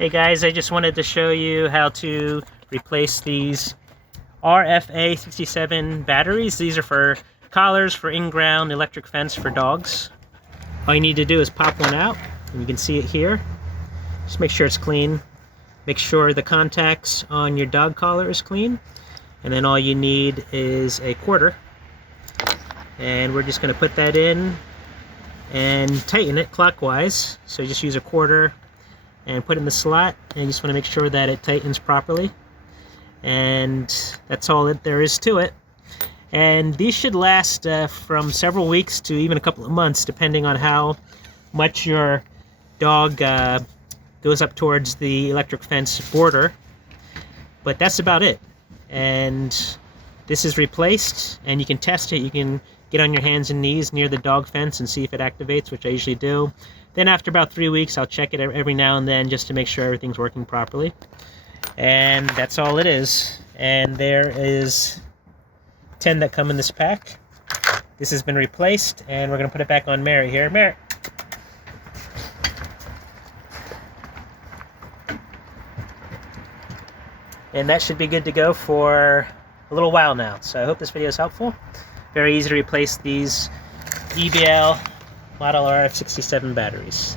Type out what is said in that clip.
Hey guys, I just wanted to show you how to replace these RFA-67 batteries. These are for collars for in-ground electric fence for dogs. All you need to do is pop one out, and you can see it here. Just make sure it's clean. Make sure the contacts on your dog collar is clean. And then all you need is a quarter. And we're just going to put that in and tighten it clockwise. So just use a quarter and put it in the slot, and you just want to make sure that it tightens properly. And that's all that there is to it. And these should last from several weeks to even a couple of months, depending on how much your dog goes up towards the electric fence border. But that's about it. And this is replaced, and you can test it. You can get on your hands and knees near the dog fence and see if it activates, which I usually do. Then after about 3 weeks, I'll check it every now and then just to make sure everything's working properly. And that's all it is. And there is 10 that come in this pack. This has been replaced, and we're going to put it back on Mary here. Mary! And that should be good to go for a little while now. So I hope this video is helpful. Very easy to replace these EBL Model RF-67 batteries.